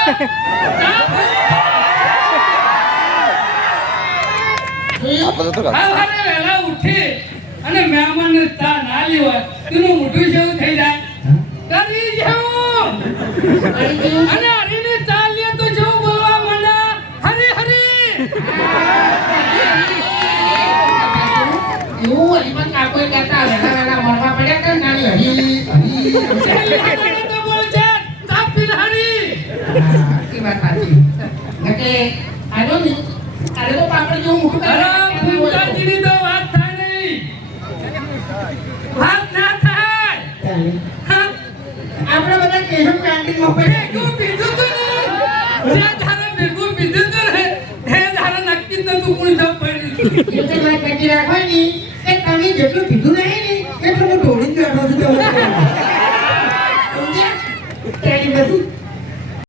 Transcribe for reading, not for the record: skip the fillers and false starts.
વેલા ઉઠી અને મહેમાનને ચા ના લેવા તેનું મોઢું જેવું થઈ જાય કરી જેવું અને હરીને ચા લે તો જેવું બોલવા માંડે હરી હરી એવું હરીમાં કાકો કહેતા વેલા મરવા પડ્યા કે નાની હરી હરી તો બોલ છે ચા પીને હરી એ વાત સાચી એટલે આનો નહીં અરે તો પાપડ જેવું મોટું ફૂંકાજીની તો વાત થાય નહીં વાત ના થાય આપણે બધા કેશવ કેન્ટીનમાં ભેગું પીધું તું ને જે ધારે ભેગું પીધું તું ને એ ધારે નક્કી જ નતું કોણ જબ પડી એટલે વાત નક્કી રાખવાની કે તમે જેટલું પીધું નહીં